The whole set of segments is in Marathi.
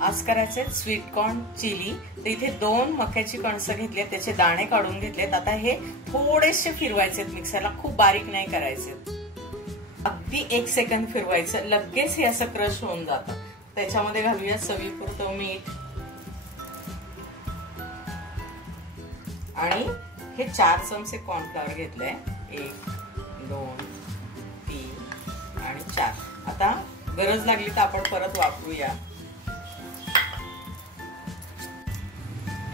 आज करायचे स्वीट कॉर्न चिली। तर इथे 2 मक्याची कणसं घेतली, त्याचे दाणे काढून घेतलेत। आता हे थोडेसे फिरवायचे मिक्सरला, खूप बारीक नाही करायचे, अगदी 1 सेकंद फिरवायचं, लगेच हे असं क्रश होऊन जातं। त्याच्यामध्ये घालूया चवीपुरतं मीठ आणि हे 4 चमचे कॉर्नफ्लॉवर घेतलंय, 1 2 3 आणि 4। आता गरज लागली तर आपण परत वापरूया।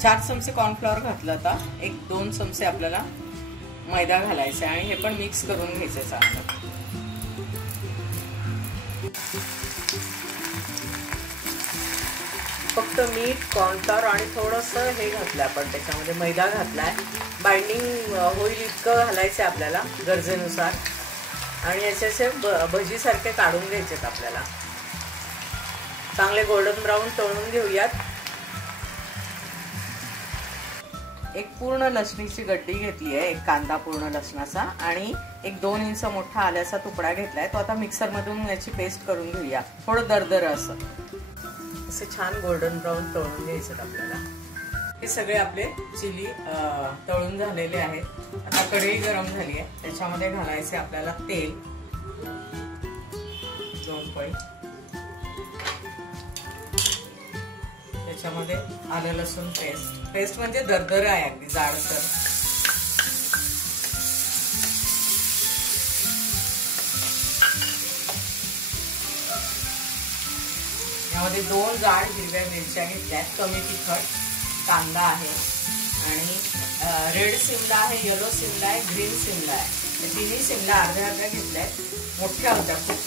4 चमचे कॉर्नफ्लॉवर घातलं, आता 1-2 चमचे आपल्याला मैदा घालायचा आणि हे पण मिक्स करून घ्यायचं चांगलं। फक्त मीठ, कॉर्नफ्लॉवर आणि थोडंसं हे घातलं आपण, त्याच्यामध्ये मैदा घातलाय, बाइंडिंग होईल इतकं घालायचं आपल्याला गरजेनुसार। आणि याचे भजी सारखे काढून घ्यायचेत आपल्याला, चांगले गोल्डन ब्राऊन तळून घेऊयात। एक पूर्ण लसणीची गड्डी घेतली आहे, 1 कांदा पूर्ण लसणाचा आणि 1-2 इंच मोठा आल्याचा तुकडा घेतलाय, तो आता मिक्सर मधून याची पेस्ट करून घेऊया, थोडं दरदर असं छान गोल्डन ब्राऊन तळून घ्यायचं आपल्याला। हे सगळे आपले चिली तळून झालेले आहेत। आता कढई गरम झाली आहे, त्याच्यामध्ये घालायचे आपल्याला तेल, 2 पळी, त्याच्यामध्ये आलं लसूण पेस्ट म्हणजे दरदर आहे, अगदी जाडसर। यामध्ये 2 जाड हिरव्या मिरच्या घेतल्या, कमी तिखट, कांदा आहे आणि रेड सिमला आहे, येलो सिमला आहे, ग्रीन सिमला आहे। या तिन्ही सिमला अर्ध्या घेतल्या, मोठ्या होत्या खूप,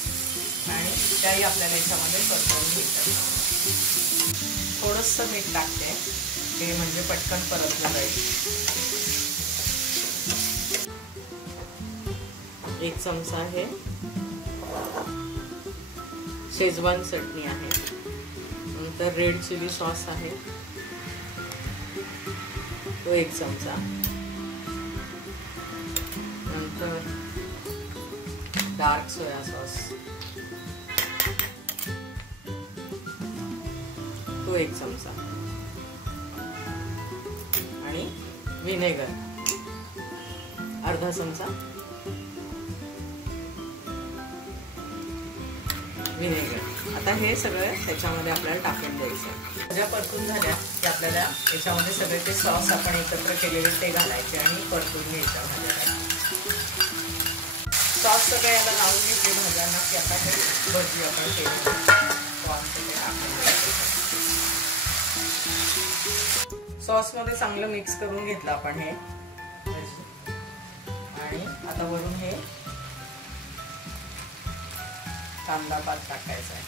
आणि त्याही आपल्याला याच्यामध्ये परतवून घ्यायचं। थोडंसं मीठ टाकते, ते म्हणजे पटकन परतलं जाईल। 1 चमचा आहे शेजवान चटणी आहे, नंतर रेड चिली सॉस आहे तो 1 चमचा, नंतर डार्क सोया सॉस तो 1 चमचा आणि व्हिनेगर अर्धा चमचा व्हिनेगर। आता हे सगळं त्याच्यामध्ये आपल्याला टाकून द्यायचं। भाज्या परतून झाल्या की आपल्याला याच्यामध्ये सगळे ते सॉस आपण एकत्र केलेले ते घालायचे आणि परतून घ्यायचं भाज्याला। सॉस सगळं याला लावून घेतले भाज्यांना की आता ते भजी आपण केली सॉस मध्ये चांगलं मिक्स करून घेतलं आपण हे, आणि आता वरून हे कांदा पात टाकायचा आहे।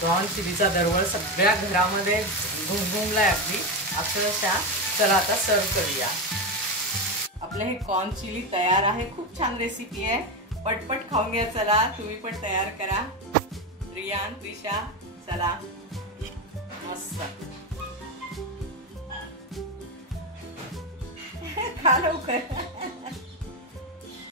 कॉर्न चिलीचा दरवळ सगळ्या घरामध्ये घुमघुमलाय अगदी अक्षरशः। चला आता सर्व करूया। आपलं हे कॉर्न चिली तयार आहे, खूप छान रेसिपी आहे, पटपट खाऊन घ्या। चला तुम्ही पण तयार करा, रियान, त्रिशा, चला मस्त खा लवकर।